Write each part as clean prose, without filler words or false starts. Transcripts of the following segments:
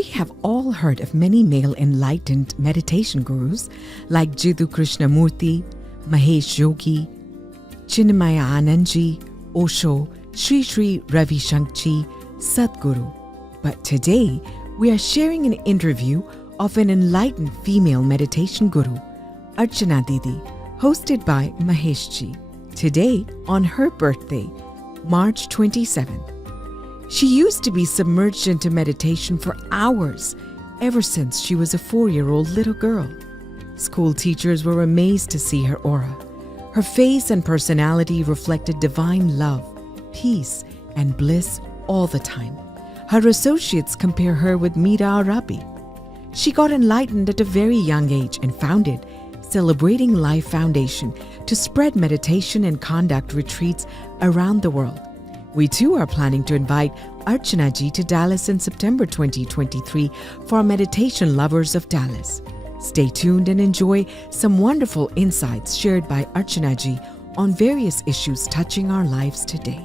We have all heard of many male enlightened meditation gurus like Jiddu Krishnamurti, Mahesh Yogi, Chinmaya Anandji, Osho, Sri Sri Ravi Shankar, Sadhguru. But today, we are sharing an interview of an enlightened female meditation guru, Archana Didi, hosted by Mahesh Ji, today on her birthday, March 27th. She used to be submerged into meditation for hours ever since she was a 4-year-old little girl. School teachers were amazed to see her aura. Her face and personality reflected divine love, peace, and bliss all the time. Her associates compare her with Mira Arabi. She got enlightened at a very young age and founded Celebrating Life Foundation to spread meditation and conduct retreats around the world. We too are planning to invite Archana Ji to Dallas in September 2023 for meditation lovers of Dallas. Stay tuned and enjoy some wonderful insights shared by Archana Ji on various issues touching our lives today.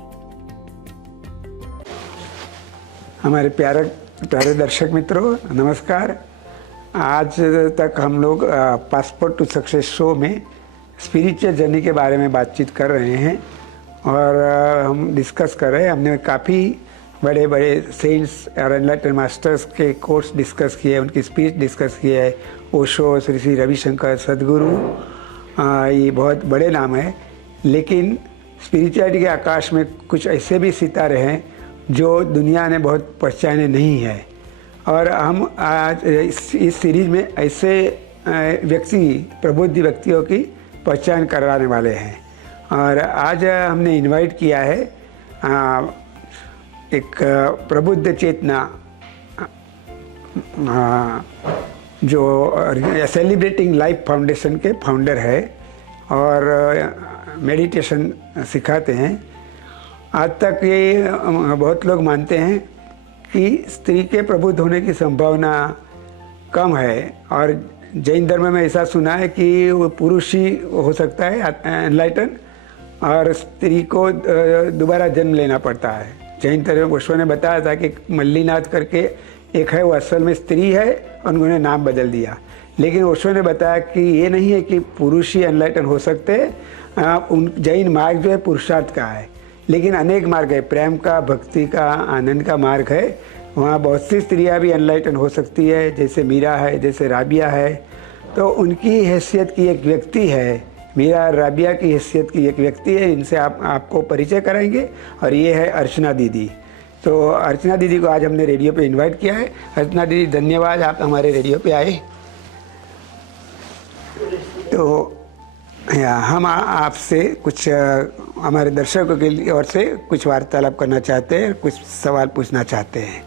हमारे प्यारे दर्शक मित्रों, नमस्कार। आज तक हम लोग passport to success show में स्पिरिचुअल जर्नी के बारे में बातचीत कर रहे हैं और हम डिस्कस कर रहे हैं। हमने काफ़ी बड़े बड़े सेंट्स और एनलाइटन मास्टर्स के कोर्स डिस्कस किए, उनकी स्पीच डिस्कस किए है। ओशो, श्री श्री रविशंकर, सदगुरु, ये बहुत बड़े नाम हैं। लेकिन स्पिरिचुअलिटी के आकाश में कुछ ऐसे भी सितारे हैं जो दुनिया ने बहुत पहचाने नहीं है, और हम आज इस सीरीज में ऐसे व्यक्ति, प्रबुद्ध व्यक्तियों की पहचान कराने वाले हैं। और आज हमने इनवाइट किया है एक प्रबुद्ध चेतना जो सेलिब्रेटिंग लाइफ फाउंडेशन के फाउंडर है और मेडिटेशन सिखाते हैं। आज तक ये बहुत लोग मानते हैं कि स्त्री के प्रबुद्ध होने की संभावना कम है, और जैन धर्म में ऐसा सुना है कि वो पुरुष ही हो सकता है एनलाइटन, और स्त्री को दोबारा जन्म लेना पड़ता है। जैन धर्म में ओशो ने बताया था कि मल्लीनाथ करके एक है, वो असल में स्त्री है और उन्होंने नाम बदल दिया। लेकिन ओशो ने बताया कि ये नहीं है कि पुरुष ही एनलाइटन हो सकते। उन जैन मार्ग जो है पुरुषार्थ का है, लेकिन अनेक मार्ग है, प्रेम का, भक्ति का, आनंद का मार्ग है। वहाँ बहुत सी स्त्रियाँ भी एनलाइटन हो सकती है, जैसे मीरा है, जैसे राबिया है। तो उनकी हैसियत की एक व्यक्ति है, मीरा और राबिया की हैसियत की एक व्यक्ति है। इनसे आपको परिचय कराएंगे, और ये है अर्चना दीदी। तो अर्चना दीदी को आज हमने रेडियो पे इनवाइट किया है। अर्चना दीदी, धन्यवाद, आप हमारे रेडियो पे आए। तो हम आपसे कुछ हमारे दर्शकों के लिए ओर से कुछ वार्तालाप करना चाहते हैं, कुछ सवाल पूछना चाहते हैं।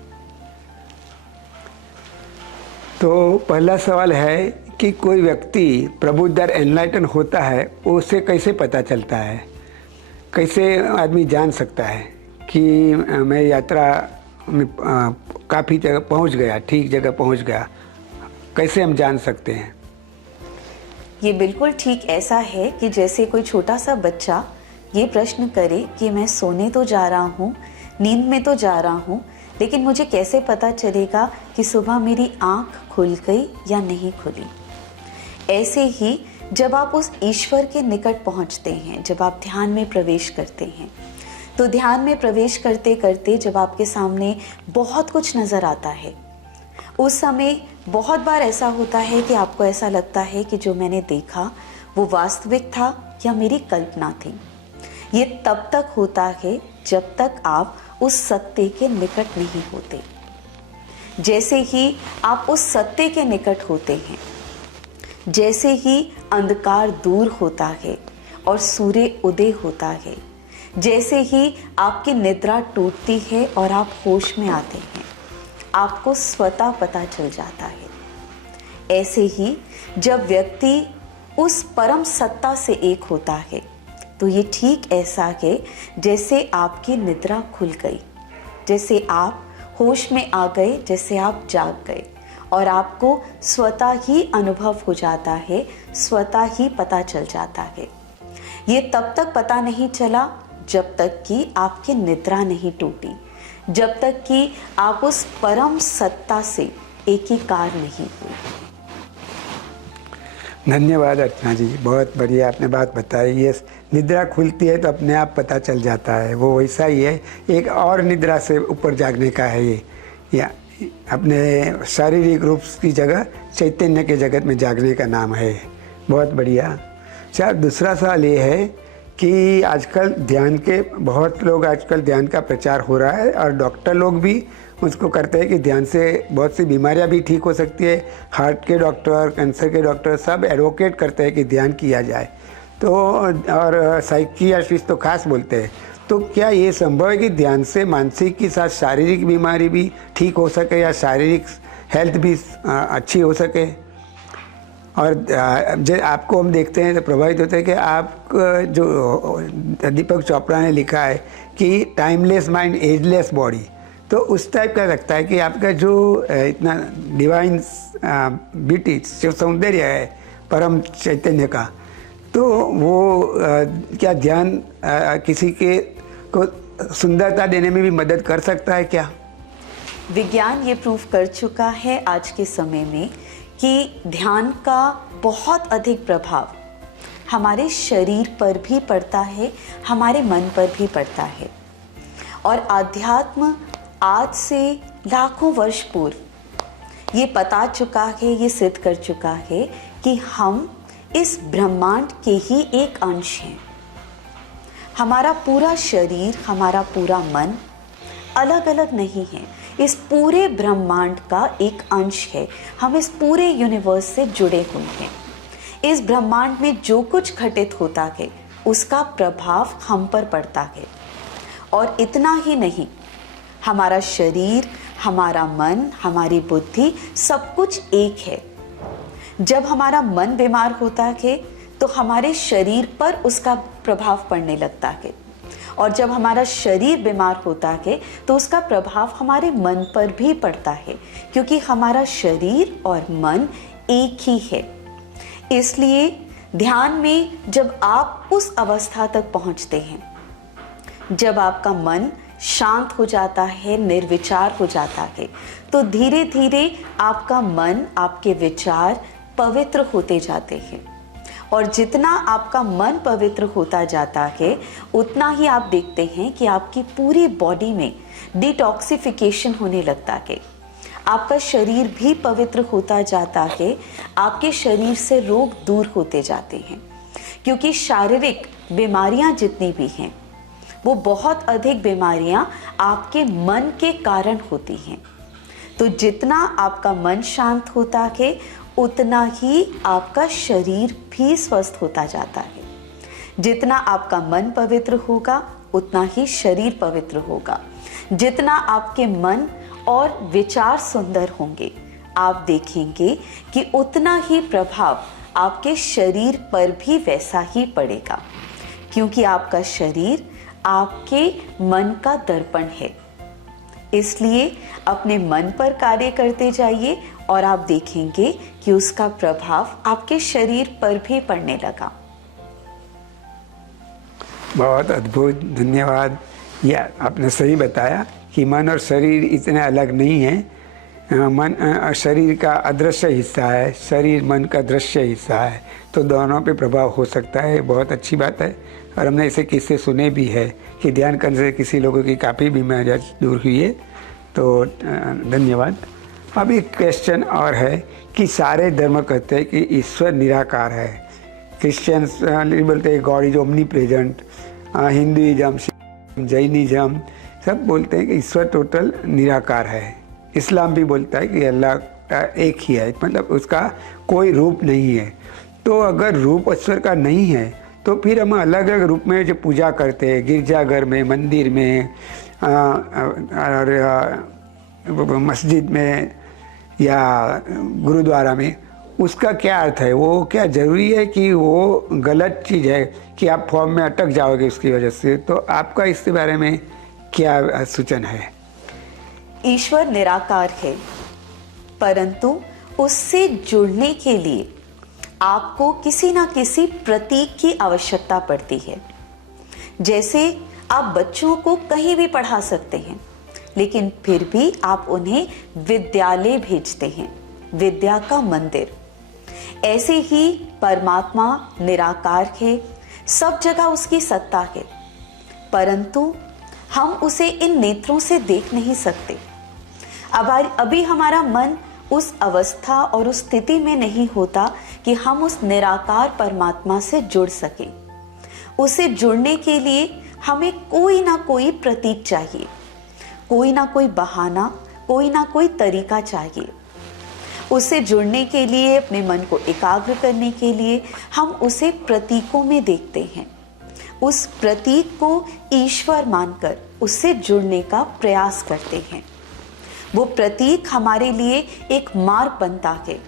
तो पहला सवाल है कि कोई व्यक्ति प्रबुद्ध और एनलाइटन होता है, उसे कैसे पता चलता है? कैसे आदमी जान सकता है कि मैं यात्रा में काफ़ी जगह पहुंच गया, ठीक जगह पहुंच गया? कैसे हम जान सकते हैं? ये बिल्कुल ठीक ऐसा है कि जैसे कोई छोटा सा बच्चा ये प्रश्न करे कि मैं सोने तो जा रहा हूँ, नींद में तो जा रहा हूँ, लेकिन मुझे कैसे पता चलेगा कि सुबह मेरी आँख खुल गई या नहीं खुली। ऐसे ही जब आप उस ईश्वर के निकट पहुँचते हैं, जब आप ध्यान में प्रवेश करते हैं, तो ध्यान में प्रवेश करते करते जब आपके सामने बहुत कुछ नज़र आता है, उस समय बहुत बार ऐसा होता है कि आपको ऐसा लगता है कि जो मैंने देखा वो वास्तविक था या मेरी कल्पना थी। ये तब तक होता है जब तक आप उस सत्य के निकट नहीं होते। जैसे ही आप उस सत्य के निकट होते हैं, जैसे ही अंधकार दूर होता है और सूर्य उदय होता है, जैसे ही आपकी निद्रा टूटती है और आप होश में आते हैं, आपको स्वतः पता चल जाता है। ऐसे ही जब व्यक्ति उस परम सत्ता से एक होता है, तो ये ठीक ऐसा है जैसे आपकी निद्रा खुल गई, जैसे आप होश में आ गए, जैसे आप जाग गए, और आपको स्वतः ही अनुभव हो जाता है, स्वतः ही पता चल जाता है। ये तब तक पता नहीं चला जब तक कि आपकी निद्रा नहीं टूटी, जब तक कि आप उस परम सत्ता से एकीकार नहीं हुए। धन्यवाद अर्चना जी, बहुत बढ़िया आपने बात बताई। ये निद्रा खुलती है तो अपने आप पता चल जाता है, वो वैसा ही है, एक और निद्रा से ऊपर जागने का है ये, या अपने शारीरिक रूप की जगह चैतन्य के जगत में जागने का नाम है। बहुत बढ़िया। अच्छा, दूसरा सवाल ये है कि आजकल ध्यान के बहुत लोग, आजकल ध्यान का प्रचार हो रहा है और डॉक्टर लोग भी उसको करते हैं कि ध्यान से बहुत सी बीमारियां भी ठीक हो सकती है। हार्ट के डॉक्टर, कैंसर के डॉक्टर सब एडवोकेट करते हैं कि ध्यान किया जाए, तो और साइकियाट्रिस्ट तो खास बोलते हैं। तो क्या ये संभव है कि ध्यान से मानसिक के साथ शारीरिक बीमारी भी ठीक हो सके या शारीरिक हेल्थ भी अच्छी हो सके? और जब आपको हम देखते हैं तो प्रभावित होते हैं कि आप जो दीपक चोपड़ा ने लिखा है कि टाइमलेस माइंड एजलेस बॉडी, तो उस टाइप का लगता है कि आपका जो इतना डिवाइन ब्यूटी, शिव सौंदर्य है परम चैतन्य का, तो वो क्या ध्यान किसी के को सुंदरता देने में भी मदद कर सकता है क्या? विज्ञान ये प्रूव कर चुका है आज के समय में कि ध्यान का बहुत अधिक प्रभाव हमारे शरीर पर भी पड़ता है, हमारे मन पर भी पड़ता है। और आध्यात्म आज से लाखों वर्ष पूर्व ये बता चुका है, ये सिद्ध कर चुका है कि हम इस ब्रह्मांड के ही एक अंश हैं। हमारा पूरा शरीर, हमारा पूरा मन अलग अलग नहीं है, इस पूरे ब्रह्मांड का एक अंश है। हम इस पूरे यूनिवर्स से जुड़े हुए हैं। इस ब्रह्मांड में जो कुछ घटित होता है उसका प्रभाव हम पर पड़ता है। और इतना ही नहीं, हमारा शरीर, हमारा मन, हमारी बुद्धि सब कुछ एक है। जब हमारा मन बीमार होता है तो हमारे शरीर पर उसका प्रभाव पड़ने लगता है, और जब हमारा शरीर बीमार होता है तो उसका प्रभाव हमारे मन पर भी पड़ता है, क्योंकि हमारा शरीर और मन एक ही है। इसलिए ध्यान में जब आप उस अवस्था तक पहुंचते हैं, जब आपका मन शांत हो जाता है, निर्विचार हो जाता है, तो धीरे धीरे आपका मन, आपके विचार पवित्र होते जाते हैं। और जितना आपका मन पवित्र होता जाता है, उतना ही आप देखते हैं कि आपकी पूरी बॉडी में डिटॉक्सिफिकेशन होने लगता है। आपका शरीर भी पवित्र होता जाता है, आपके शरीर से रोग दूर होते जाते हैं। क्योंकि शारीरिक बीमारियां जितनी भी हैं, वो बहुत अधिक बीमारियां आपके मन के कारण होती हैं। तो जितना आपका मन शांत होता है, उतना ही आपका शरीर भी स्वस्थ होता जाता है। जितना आपका मन पवित्र होगा, उतना ही शरीर पवित्र होगा। जितना आपके मन और विचार सुंदर होंगे, आप देखेंगे कि उतना ही प्रभाव आपके शरीर पर भी वैसा ही पड़ेगा। क्योंकि आपका शरीर आपके मन का दर्पण है। इसलिए अपने मन पर कार्य करते जाइए और आप देखेंगे कि उसका प्रभाव आपके शरीर पर भी पड़ने लगा। बहुत अद्भुत, धन्यवाद। यह आपने सही बताया कि मन और शरीर इतने अलग नहीं हैं। मन शरीर का अदृश्य हिस्सा है, शरीर मन का दृश्य हिस्सा है, तो दोनों पे प्रभाव हो सकता है। बहुत अच्छी बात है। और हमने ऐसे किस्से सुने भी है कि ध्यान करने से किसी लोगों की काफ़ी बीमारियाँ दूर हुई है। तो धन्यवाद। अब एक क्वेश्चन और है कि सारे धर्म कहते हैं कि ईश्वर निराकार है। क्रिश्चियंस बोलते हैं God is omni present, Hinduism, Jainism सब बोलते हैं कि ईश्वर टोटल निराकार है। इस्लाम भी बोलता है कि अल्लाह एक ही है, मतलब उसका कोई रूप नहीं है। तो अगर रूप ईश्वर का नहीं है तो फिर हम अलग अलग रूप में जो पूजा करते हैं, गिरजाघर में, मंदिर में और मस्जिद में या गुरुद्वारा में, उसका क्या अर्थ है? वो क्या ज़रूरी है कि वो गलत चीज़ है कि आप फॉर्म में अटक जाओगे उसकी वजह से? तो आपका इसके बारे में क्या सूचन है? ईश्वर निराकार है, परंतु उससे जुड़ने के लिए आपको किसी ना किसी प्रतीक की आवश्यकता पड़ती है। जैसे आप बच्चों को कहीं भी पढ़ा सकते हैं, लेकिन फिर भी आप उन्हें विद्यालय भेजते हैं, विद्या का मंदिर। ऐसे ही परमात्मा निराकार है, सब जगह उसकी सत्ता है, परंतु हम उसे इन नेत्रों से देख नहीं सकते। अभी हमारा मन उस अवस्था और उस स्थिति में नहीं होता कि हम उस निराकार परमात्मा से जुड़ सकें। उसे जुड़ने के लिए हमें कोई ना कोई प्रतीक चाहिए, कोई ना कोई बहाना, कोई ना कोई तरीका चाहिए। उससे जुड़ने के लिए, अपने मन को एकाग्र करने के लिए हम उसे प्रतीकों में देखते हैं। उस प्रतीक को ईश्वर मानकर उससे जुड़ने का प्रयास करते हैं। वो प्रतीक हमारे लिए एक मार्ग बनता है,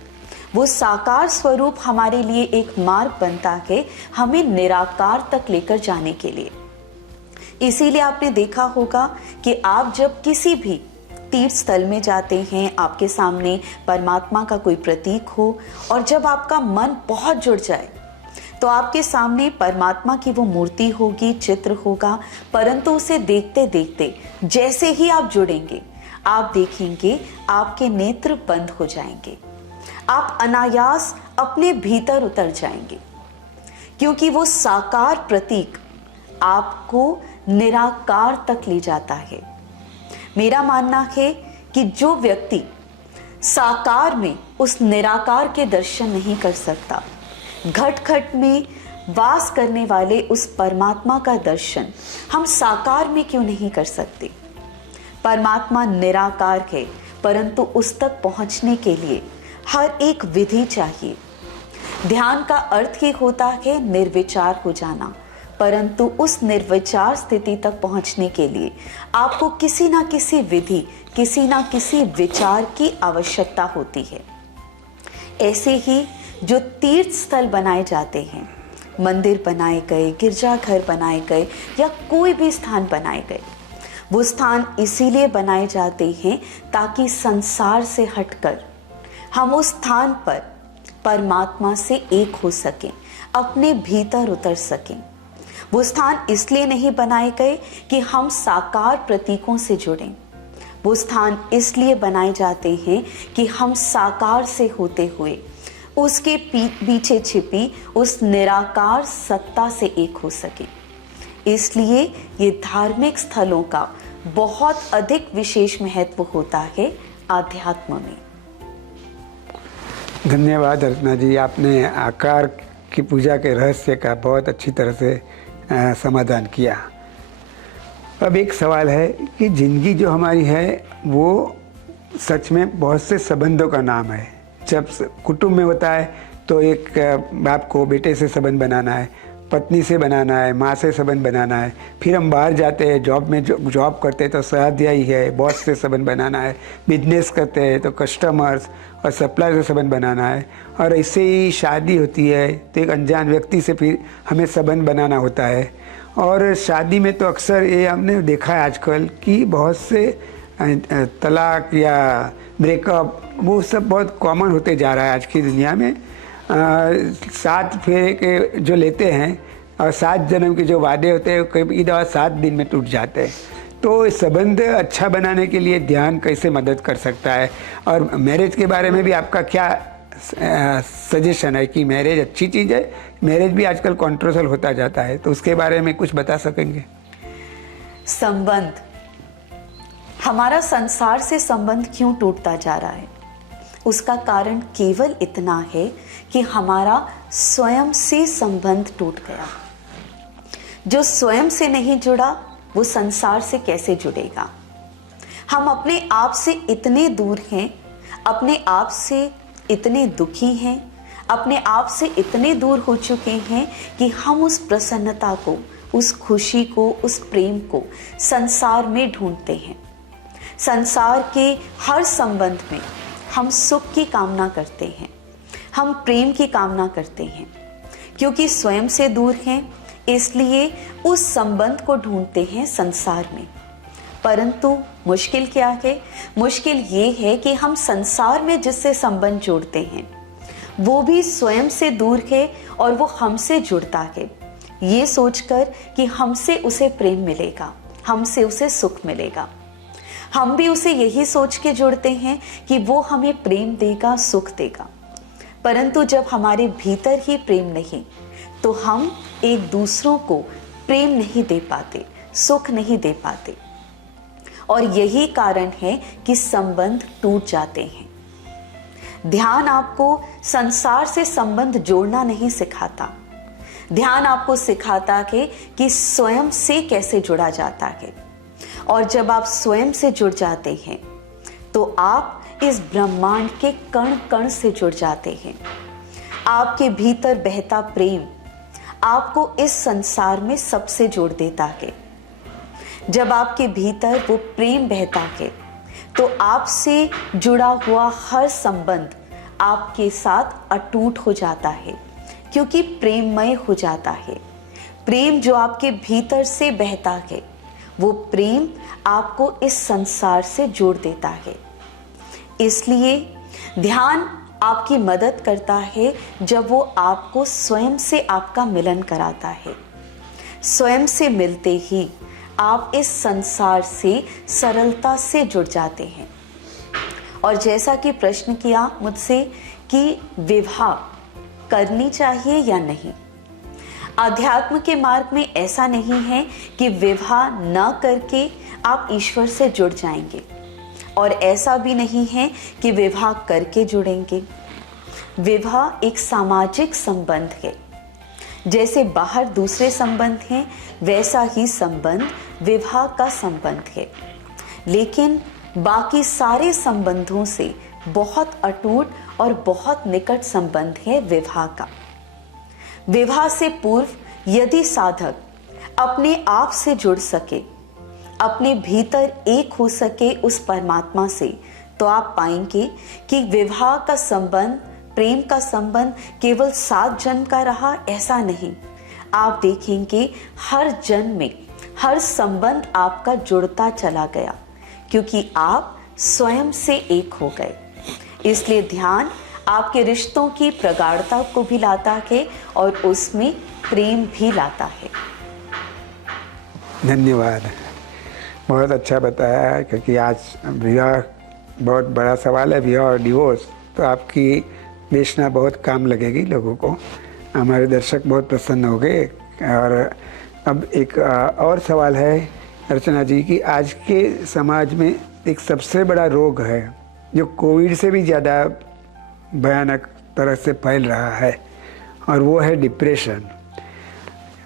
वो साकार स्वरूप हमारे लिए एक मार्ग बनता है हमें निराकार तक लेकर जाने के लिए। इसीलिए आपने देखा होगा कि आप जब किसी भी तीर्थ स्थल में जाते हैं, आपके सामने परमात्मा का कोई प्रतीक हो और जब आपका मन बहुत जुड़ जाए तो आपके सामने परमात्मा की वो मूर्ति होगी, चित्र होगा, परंतु उसे देखते देखते जैसे ही आप जुड़ेंगे आप देखेंगे आपके नेत्र बंद हो जाएंगे, आप अनायास अपने भीतर उतर जाएंगे, क्योंकि वो साकार प्रतीक आपको निराकार तक ले जाता है। मेरा मानना है कि जो व्यक्ति साकार में उस निराकार के दर्शन नहीं कर सकता, घट घट में वास करने वाले उस परमात्मा का दर्शन हम साकार में क्यों नहीं कर सकते। परमात्मा निराकार है, परंतु उस तक पहुंचने के लिए हर एक विधि चाहिए। ध्यान का अर्थ ही होता है निर्विचार हो जाना, परंतु उस निर्विचार स्थिति तक पहुंचने के लिए आपको किसी ना किसी विधि, किसी ना किसी विचार की आवश्यकता होती है। ऐसे ही जो तीर्थ स्थल बनाए जाते हैं, मंदिर बनाए गए, गिरजाघर बनाए गए या कोई भी स्थान बनाए गए, वो स्थान इसीलिए बनाए जाते हैं ताकि संसार से हटकर हम उस स्थान पर परमात्मा से एक हो सकें, अपने भीतर उतर सकें। वो स्थान इसलिए नहीं बनाए गए कि हम साकार प्रतीकों से जुड़ें। वो स्थान इसलिए बनाए जाते हैं कि हम साकार से होते हुए उसके पीछे छिपी उस निराकार सत्ता से एक हो सके। इसलिए ये धार्मिक स्थलों का बहुत अधिक विशेष महत्व होता है आध्यात्म में। धन्यवाद रत्ना जी, आपने आकार की पूजा के रहस्य का बहुत अच्छी तरह से समाधान किया। अब एक सवाल है कि जिंदगी जो हमारी है वो सच में बहुत से संबंधों का नाम है। जब कुटुंब में होता है तो एक बाप को बेटे से संबंध बनाना है, पत्नी से बनाना है, माँ से संबंध बनाना है, फिर हम बाहर जाते हैं, जॉब करते हैं तो सहअध्यायी है, बॉस से संबंध बनाना है, बिजनेस करते हैं तो कस्टमर्स और सप्लायर से संबंध बनाना है, और ऐसे ही शादी होती है तो एक अनजान व्यक्ति से फिर हमें संबंध बनाना होता है। और शादी में तो अक्सर ये हमने देखा है आजकल कि बहुत से तलाक या ब्रेकअप वो सब बहुत कॉमन होते जा रहा है आज की दुनिया में। 7 फेरे के जो लेते हैं और 7 जन्म के जो वादे होते हैं कई दफ़ा 7 दिन में टूट जाते हैं। तो संबंध अच्छा बनाने के लिए ध्यान कैसे मदद कर सकता है, और मैरिज के बारे में भी आपका क्या सजेशन है कि मैरिज अच्छी चीज़ है? मैरिज भी आजकल कंट्रोवर्शियल होता जाता है, तो उसके बारे में कुछ बता सकेंगे? संबंध, हमारा संसार से संबंध क्यों टूटता जा रहा है, उसका कारण केवल इतना है कि हमारा स्वयं से संबंध टूट गया। जो स्वयं से नहीं जुड़ा वो संसार से कैसे जुड़ेगा। हम अपने आप से इतने दूर हैं, अपने आप से इतने दुखी हैं, अपने आप से इतने दूर हो चुके हैं कि हम उस प्रसन्नता को, उस खुशी को, उस प्रेम को संसार में ढूंढते हैं। संसार के हर संबंध में हम सुख की कामना करते हैं, हम प्रेम की कामना करते हैं। क्योंकि स्वयं से दूर हैं इसलिए उस संबंध को ढूंढते हैं संसार में। परंतु मुश्किल क्या है? मुश्किल ये है कि हम संसार में जिससे संबंध जोड़ते हैं वो भी स्वयं से दूर है और वो हमसे जुड़ता है, ये सोचकर कि हमसे उसे प्रेम मिलेगा, हमसे उसे सुख मिलेगा। हम भी उसे यही सोच के जुड़ते हैं कि वो हमें प्रेम देगा, सुख देगा। परंतु जब हमारे भीतर ही प्रेम नहीं, तो हम एक दूसरों को प्रेम नहीं दे पाते, सुख नहीं दे पाते। और यही कारण है कि संबंध टूट जाते हैं। ध्यान आपको संसार से संबंध जोड़ना नहीं सिखाता। ध्यान आपको सिखाता है कि स्वयं से कैसे जुड़ा जाता है। और जब आप स्वयं से जुड़ जाते हैं तो आप इस ब्रह्मांड के कण कण से जुड़ जाते हैं। आपके भीतर बहता प्रेम आपको इस संसार में सबसे जोड़ देता है। जब आपके भीतर वो प्रेम बहता है तो आपसे जुड़ा हुआ हर संबंध आपके साथ अटूट हो जाता है, क्योंकि प्रेममय हो जाता है। प्रेम जो आपके भीतर से बहता है, वो प्रेम आपको इस संसार से जोड़ देता है। इसलिए ध्यान आपकी मदद करता है जब वो आपको स्वयं से आपका मिलन कराता है। स्वयं से मिलते ही आप इस संसार से सरलता से जुड़ जाते हैं। और जैसा कि प्रश्न किया मुझसे कि विवाह करनी चाहिए या नहीं, आध्यात्म के मार्ग में ऐसा नहीं है कि विवाह न करके आप ईश्वर से जुड़ जाएंगे, और ऐसा भी नहीं है कि विवाह करके जुड़ेंगे। विवाह एक सामाजिक संबंध है। जैसे बाहर दूसरे संबंध हैं, वैसा ही संबंध विवाह का संबंध है। लेकिन बाकी सारे संबंधों से बहुत अटूट और बहुत निकट संबंध है विवाह का। विवाह से पूर्व यदि साधक अपने आप से जुड़ सके, अपने भीतर एक हो सके उस परमात्मा से, तो आप पाएंगे कि विवाह का संबंध, प्रेम का संबंध केवल 7 जन्म का रहा, ऐसा नहीं। आप देखेंगे हर जन्म में हर संबंध आपका जुड़ता चला गया, क्योंकि आप स्वयं से एक हो गए। इसलिए ध्यान आपके रिश्तों की प्रगाढ़ता को भी लाता है और उसमें प्रेम भी लाता है। धन्यवाद, बहुत अच्छा बताया है। क्योंकि आज विवाह बहुत बड़ा सवाल है, विवाह और डिवोर्स, तो आपकी देशना बहुत काम लगेगी लोगों को। हमारे दर्शक बहुत प्रसन्न हो गए। और अब एक और सवाल है अर्चना जी की, आज के समाज में एक सबसे बड़ा रोग है जो कोविड से भी ज़्यादा भयानक तरह से फैल रहा है, और वो है डिप्रेशन।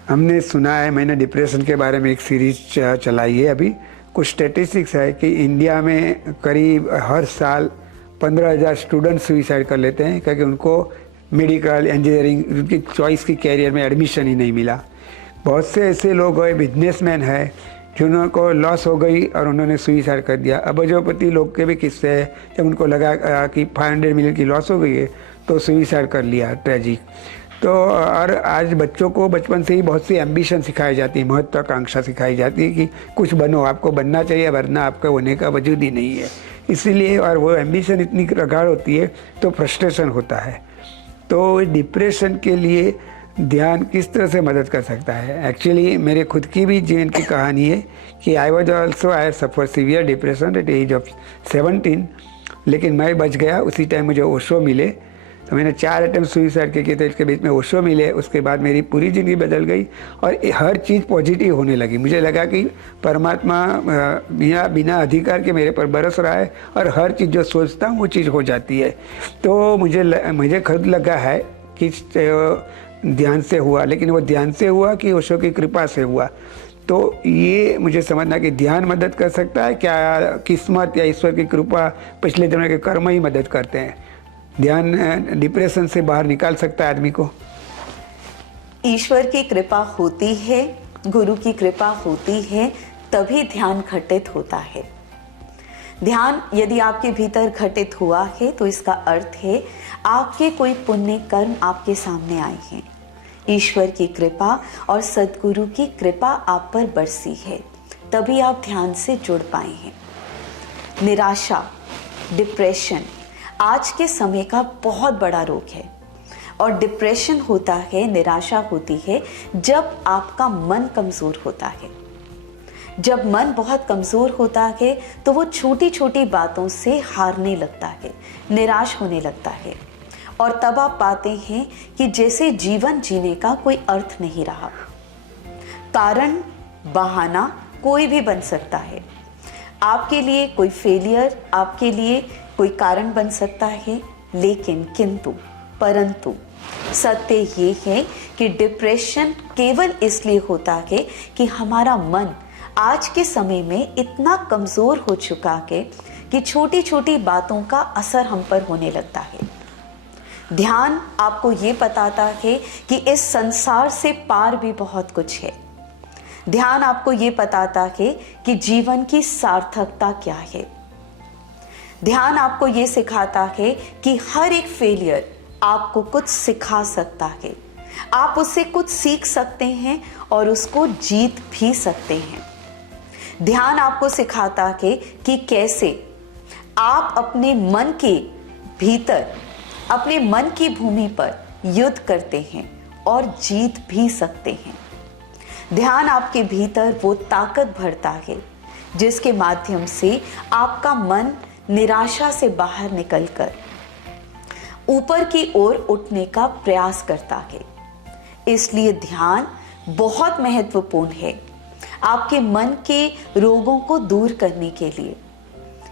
हमने सुना है, मैंने डिप्रेशन के बारे में एक सीरीज चलाई है अभी। कुछ स्टेटिस्टिक्स है कि इंडिया में करीब हर साल 15,000 स्टूडेंट सुइसाइड कर लेते हैं, क्योंकि उनको मेडिकल, इंजीनियरिंग, उनकी चॉइस की कैरियर में एडमिशन ही नहीं मिला। बहुत से ऐसे लोग हैं, बिजनेसमैन हैं, जिनको लॉस हो गई और उन्होंने सुइसाइड कर दिया। अबजोपति लोग के भी किस्से हैं, जब उनको लगा कि 500 मिलियन की लॉस हो गई है तो सुइसाइड कर लिया, ट्रेजिक। तो और आज बच्चों को बचपन से ही बहुत सी एम्बिशन सिखाई जाती है, महत्वाकांक्षा सिखाई जाती है कि कुछ बनो, आपको बनना चाहिए, वरना आपका होने का वजूद ही नहीं है। इसीलिए, और वो एम्बिशन इतनी प्रगाढ़ होती है तो फ्रस्ट्रेशन होता है। तो डिप्रेशन के लिए ध्यान किस तरह से मदद कर सकता है? एक्चुअली मेरे खुद की भी जीवन की कहानी है कि I suffer severe depression at age of 17, लेकिन मैं बच गया। उसी टाइम मुझे ओशो मिले, तो मैंने 4 अटेम्प्ट सुइसाइड के किए थे, इसके बीच में ओशो मिले। उसके बाद मेरी पूरी ज़िंदगी बदल गई और हर चीज़ पॉजिटिव होने लगी। मुझे लगा कि परमात्मा बिना अधिकार के मेरे पर बरस रहा है और हर चीज़ जो सोचता हूँ वो चीज़ हो जाती है। तो मुझे खुद लगा है कि ध्यान से हुआ, लेकिन वो ध्यान से हुआ कि ओशो की कृपा से हुआ। तो ये मुझे समझना कि ध्यान मदद कर सकता है क्या? किस्मत या ईश्वर की कृपा, पिछले दिनों के कर्म ही मदद करते हैं? ध्यान डिप्रेशन से बाहर निकाल सकता है आदमी को? ईश्वर की कृपा होती है, गुरु की कृपा होती है, तभी ध्यान घटित होता है। ध्यान यदि आपके भीतर घटित हुआ है तो इसका अर्थ है आपके कोई पुण्य कर्म आपके सामने आए हैं। ईश्वर की कृपा और सद्गुरु की कृपा आप पर बरसी है, तभी आप ध्यान से जुड़ पाए हैं। निराशा, डिप्रेशन आज के समय का बहुत बड़ा रोग है। और डिप्रेशन होता है, निराशा होती है जब आपका मन कमज़ोर होता है। जब मन बहुत कमज़ोर होता है तो वो छोटी छोटी बातों से हारने लगता है, निराश होने लगता है, और तब आप पाते हैं कि जैसे जीवन जीने का कोई अर्थ नहीं रहा। कारण, बहाना कोई भी बन सकता है। आपके लिए कोई फेलियर आपके लिए कोई कारण बन सकता है, लेकिन किंतु परंतु सत्य ये है कि डिप्रेशन केवल इसलिए होता है कि हमारा मन आज के समय में इतना कमज़ोर हो चुका है कि छोटी छोटी बातों का असर हम पर होने लगता है। ध्यान आपको ये बताता है कि इस संसार से पार भी बहुत कुछ है। ध्यान आपको ये बताता है कि जीवन की सार्थकता क्या है। ध्यान आपको ये सिखाता है कि हर एक फेलियर आपको कुछ सिखा सकता है, आप उससे कुछ सीख सकते हैं और उसको जीत भी सकते हैं। ध्यान आपको सिखाता है कि कैसे आप अपने मन के भीतर, अपने मन की भूमि पर युद्ध करते हैं और जीत भी सकते हैं। ध्यान आपके भीतर वो ताकत भरता है जिसके माध्यम से आपका मन निराशा से बाहर निकलकर ऊपर की ओर उठने का प्रयास करता है। इसलिए ध्यान बहुत महत्वपूर्ण है आपके मन के रोगों को दूर करने के लिए।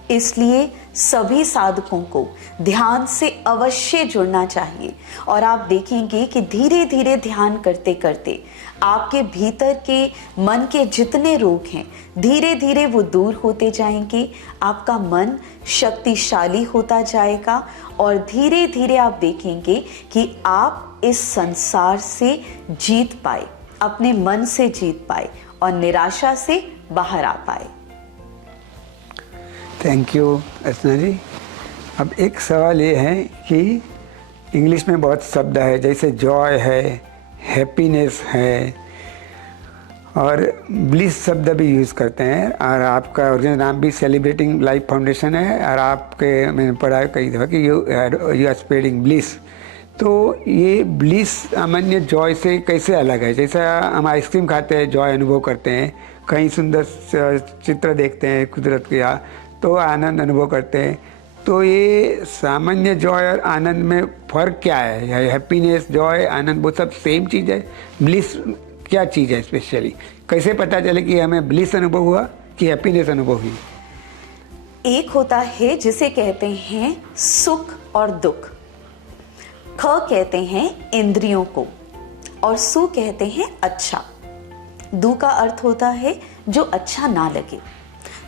इसलिए सभी साधकों को ध्यान से अवश्य जुड़ना चाहिए, और आप देखेंगे कि धीरे धीरे ध्यान करते करते आपके भीतर के मन के जितने रोग हैं धीरे धीरे वो दूर होते जाएंगे। आपका मन शक्तिशाली होता जाएगा और धीरे धीरे आप देखेंगे कि आप इस संसार से जीत पाए, अपने मन से जीत पाए और निराशा से बाहर आ पाए। थैंक यू अर्चना जी। अब एक सवाल ये है कि इंग्लिश में बहुत शब्द है, जैसे जॉय है, हैप्पीनेस है और ब्लिस शब्द भी यूज़ करते हैं, और आपका ओरिजिनल नाम भी सेलिब्रेटिंग लाइफ फाउंडेशन है, और आपके मैंने पढ़ा है कई दफ़ा कि यू आर स्प्रेडिंग ब्लिस। तो ये ब्लिस सामान्य जॉय से कैसे अलग है? जैसा हम आइसक्रीम खाते हैं, जॉय अनुभव करते हैं, कहीं सुंदर चित्र देखते हैं कुदरत का तो आनंद अनुभव करते हैं, तो ये सामान्य जॉय और आनंद में फ़र्क क्या है? हैप्पीनेस, जॉय, आनंद वो सब सेम चीज़ है? ब्लिस क्या चीज़ है स्पेशली? कैसे पता चले कि हमें ब्लिस अनुभव हुआ कि हैप्पीनेस अनुभव हुई? एक होता है जिसे कहते हैं सुख और दुख। ख कहते हैं इंद्रियों को और सु कहते हैं अच्छा। दु का अर्थ होता है जो अच्छा ना लगे।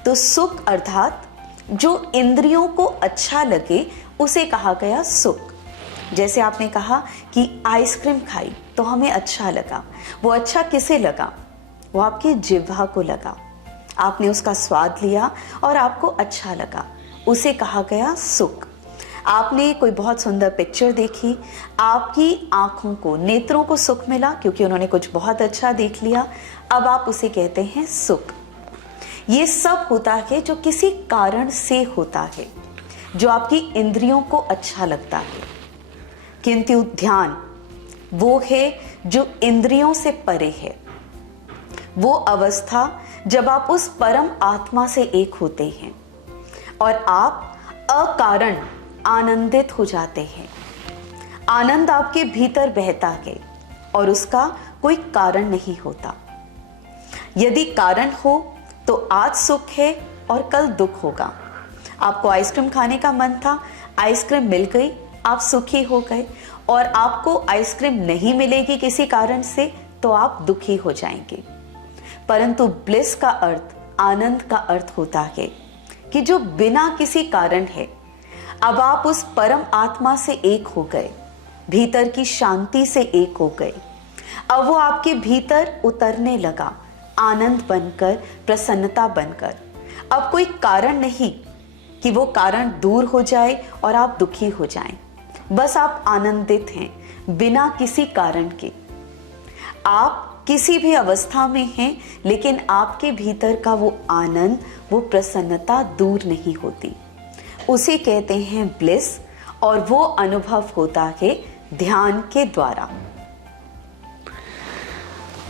तो सुख अर्थात जो इंद्रियों को अच्छा लगे उसे कहा गया सुख। जैसे आपने कहा कि आइसक्रीम खाई तो हमें अच्छा लगा, वो अच्छा किसे लगा? वो आपकी जिह्वा को लगा, आपने उसका स्वाद लिया और आपको अच्छा लगा, उसे कहा गया सुख। आपने कोई बहुत सुंदर पिक्चर देखी, आपकी आंखों को, नेत्रों को सुख मिला क्योंकि उन्होंने कुछ बहुत अच्छा देख लिया, अब आप उसे कहते हैं सुख। ये सब होता है जो किसी कारण से होता है, जो आपकी इंद्रियों को अच्छा लगता है। किंतु ध्यान वो है जो इंद्रियों से परे है, वो अवस्था जब आप उस परम आत्मा से एक होते हैं और आप अकारण आनंदित हो जाते हैं। आनंद आपके भीतर बहता है और उसका कोई कारण नहीं होता। यदि कारण हो तो आज सुख है और कल दुख होगा। आपको आइसक्रीम खाने का मन था, आइसक्रीम मिल गई, आप सुखी हो गए, और आपको आइसक्रीम नहीं मिलेगी किसी कारण से तो आप दुखी हो जाएंगे। परंतु ब्लिस का अर्थ, आनंद का अर्थ होता है कि जो बिना किसी कारण है, अब आप उस परम आत्मा से एक हो गए, भीतर की शांति से एक हो गए। अब वो आपके भीतर उतरने लगा, आनंद बनकर, प्रसन्नता बनकर। अब कोई कारण नहीं कि वो कारण दूर हो जाए और आप दुखी हो जाएं, बस आप आनंदित हैं बिना किसी कारण के। आप किसी भी अवस्था में हैं, लेकिन आपके भीतर का वो आनंद, वो प्रसन्नता दूर नहीं होती। उसे कहते हैं ब्लिस, और वो अनुभव होता है ध्यान के द्वारा।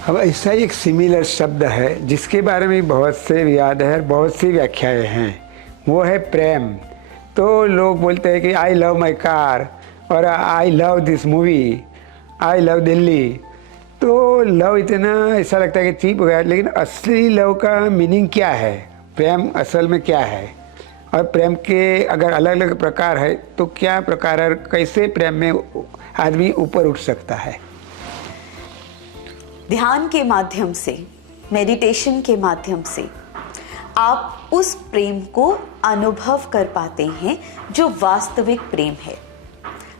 अब ऐसा एक सिमिलर शब्द है जिसके बारे में बहुत से विवाद है, बहुत सी व्याख्याएं हैं, वो है प्रेम। तो लोग बोलते हैं कि आई लव माई कार और I love this movie, I love Delhi. तो लव इतना ऐसा लगता है कि चीप हो गया, लेकिन असली लव का मीनिंग क्या है, प्रेम असल में क्या है, और प्रेम के अगर अलग अलग प्रकार है तो क्या प्रकार है, कैसे प्रेम में आदमी ऊपर उठ सकता है। ध्यान के माध्यम से, मेडिटेशन के माध्यम से आप उस प्रेम को अनुभव कर पाते हैं जो वास्तविक प्रेम है।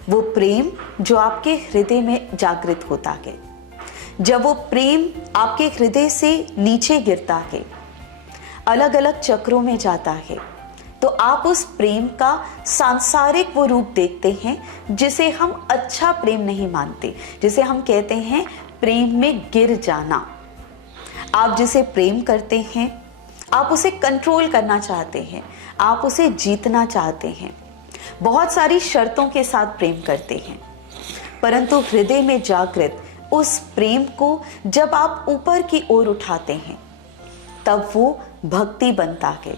वो प्रेम जो आपके हृदय में जागृत होता है। जब वो प्रेम आपके हृदय से नीचे गिरता है, अलग अलग चक्रों में जाता है, तो आप उस प्रेम का सांसारिक वो रूप देखते हैं जिसे हम अच्छा प्रेम नहीं मानते, जिसे हम कहते हैं प्रेम में गिर जाना। आप जिसे प्रेम करते हैं, आप उसे कंट्रोल करना चाहते हैं, आप उसे जीतना चाहते हैं, बहुत सारी शर्तों के साथ प्रेम करते हैं, परंतु हृदय में जागृत उस प्रेम को जब आप ऊपर की ओर उठाते हैं, तब वो भक्ति बनता है,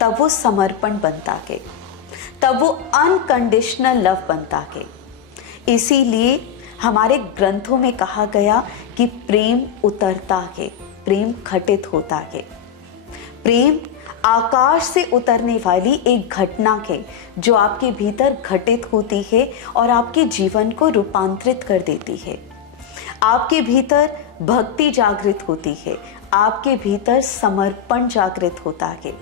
तब वो समर्पण बनता है, तब वो अनकंडीशनल लव बनता है। इसीलिए हमारे ग्रंथों में कहा गया कि प्रेम उतरता है, प्रेम घटित होता है। प्रेम आकाश से उतरने वाली एक घटना है जो आपके भीतर घटित होती है और आपके जीवन को रूपांतरित कर देती है। आपके भीतर भक्ति जागृत होती है, आपके भीतर समर्पण जागृत होता है।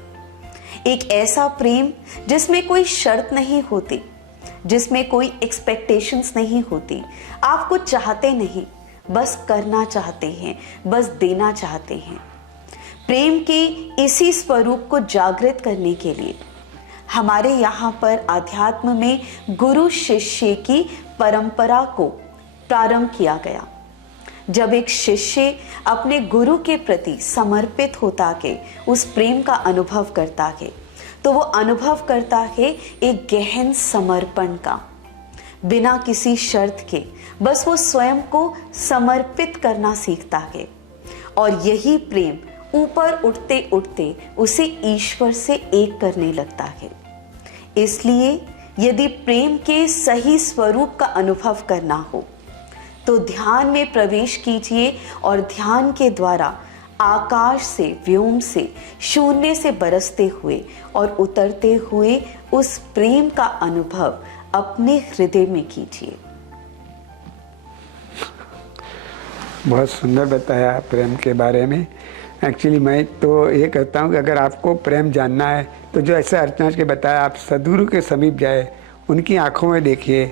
एक ऐसा प्रेम जिसमें कोई शर्त नहीं होती, जिसमें कोई एक्सपेक्टेशंस नहीं होती। आप कुछ चाहते नहीं, बस करना चाहते हैं, बस देना चाहते हैं। प्रेम के इसी स्वरूप को जागृत करने के लिए हमारे यहाँ पर आध्यात्म में गुरु शिष्य की परंपरा को प्रारंभ किया गया। जब एक शिष्य अपने गुरु के प्रति समर्पित होता है, उस प्रेम का अनुभव करता है, तो वो अनुभव करता है एक गहन समर्पण का, बिना किसी शर्त के बस वो स्वयं को समर्पित करना सीखता है। और यही प्रेम ऊपर उठते उठते उसे ईश्वर से एक करने लगता है। इसलिए यदि प्रेम के सही स्वरूप का अनुभव करना हो तो ध्यान में प्रवेश कीजिए और ध्यान के द्वारा आकाश से, व्योम से, शून्य से बरसते हुए और उतरते हुए उस प्रेम का अनुभव अपने हृदय में कीजिए। बहुत सुंदर बताया प्रेम के बारे में। एक्चुअली मैं तो ये कहता हूँ कि अगर आपको प्रेम जानना है तो जो ऐसा अर्चना जी के बताया, आप सदगुरु के समीप जाए, उनकी आंखों में देखिए,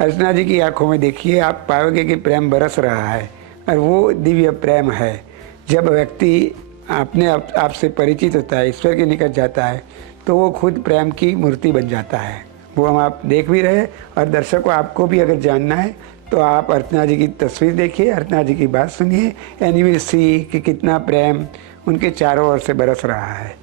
अर्चना जी की आंखों में देखिए, आप पाओगे कि प्रेम बरस रहा है और वो दिव्य प्रेम है। जब व्यक्ति अपने आप से परिचित होता है, ईश्वर के निकट जाता है, तो वो खुद प्रेम की मूर्ति बन जाता है। वो हम आप देख भी रहे। और दर्शकों, आपको भी अगर जानना है तो आप अर्चना जी की तस्वीर देखिए, अर्चना जी की बात सुनिए, एंड यू विल सी कि कितना प्रेम उनके चारों ओर से बरस रहा है।